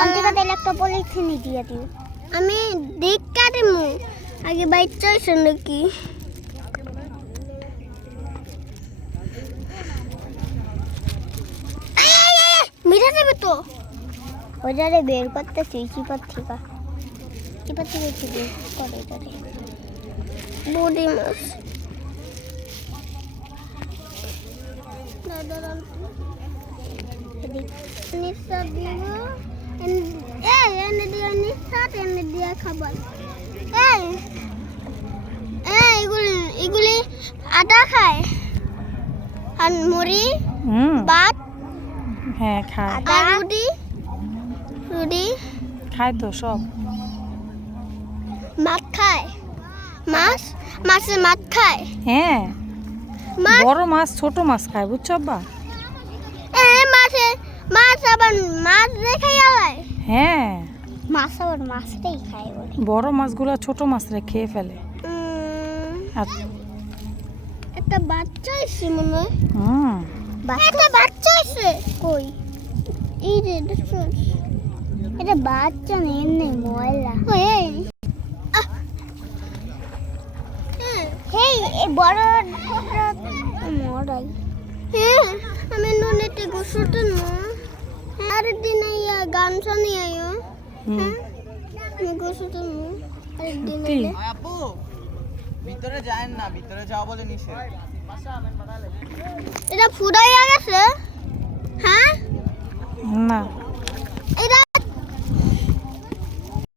অন্তিকা তেল একটা পলিথিনে দিয়ে দিও। আমি দেখা দেবো আগে বাইচ্চা হয়েছে নাকি। মিঠা দেবে তো ওইটারে বের করতেছি চিপার থেকে বের করে ওইটারে বডি মাছ নিঃশ্বাস দিব এনে দিয়ে খাবার এগুলি আটা খায় আর মুড়ি ভাত হ্যাঁ খায় রুটি খায় তো সব মাছ খায় মাছের মাছ খায় হ্যাঁ বড় মাছ ছোট মাছ খায় বুঝছো আব্বা মাছ আবার মাছ রেখে যায় হ্যাঁ মাছ আবার মাছটাই খায় বলে বড় মাছগুলো ছোট মাছরা খেয়ে ফেলে আর একটা বাচ্চা এসে মনে হয় একটা বাচ্চা এসে কই এই যে এটা বাচ্চা নেই এমনি ময়লা হেই এই বড় মরাই হ্যাঁ আমি ননেতে গোসলটা না আর দিন আইয়া গান শুনি আইও হ্যাঁ আমি গোসলটা না আরেকদিন আইলে আপু ভিতরে যায় না ভিতরে যাও বলে নিষেধ এটা ফুরাইয়া গেছে হ্যাঁ না